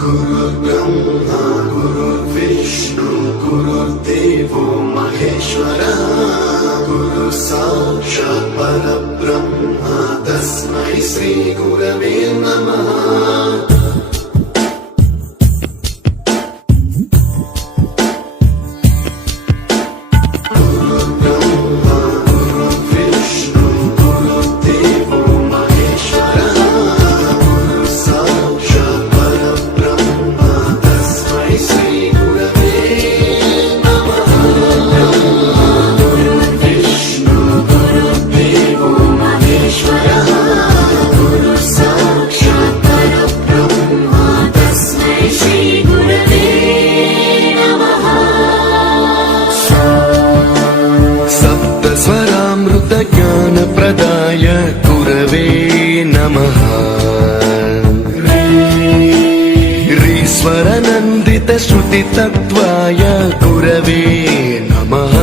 गुरुर्ब्रह्मा गुरुर्विष्णु गुरुर्देवो महेश्वरः गुरु साक्षात् परब्रह्म तस्मै श्री गुरवे नमः। ज्ञान प्रदाय गुरवे नमः। ईश्वर नंदित श्रुति तत्वाय गुरवे नमः।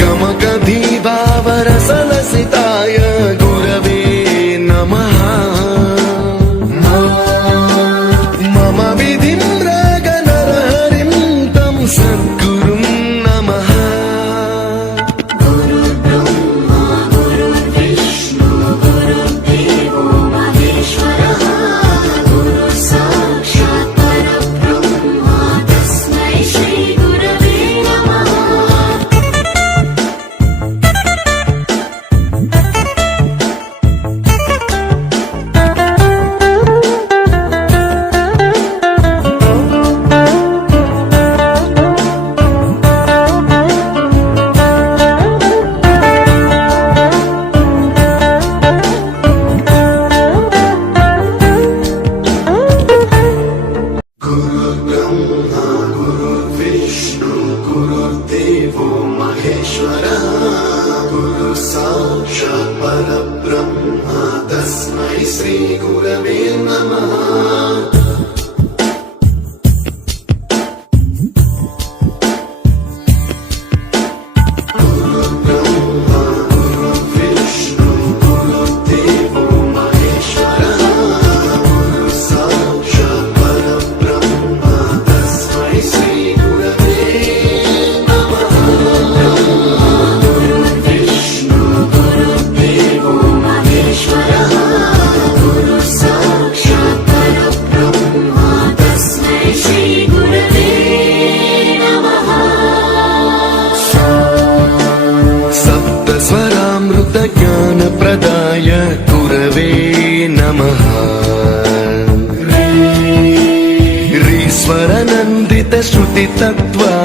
गमगधीभावरसलसिताय गुरवे नमः। मम विधिं रागनरहरिं तं सद्गुरुं नमः। गुरुर्ब्रह्मा गुरुर्विष्णु गुरुर्देवो महेश्वरः गुरु साक्षात् परब्रह्म तस्मै श्री गुरवे नमः। ज्ञान प्रदाय गुरवे नमः। ईश्वर नंदित श्रुति तत्वा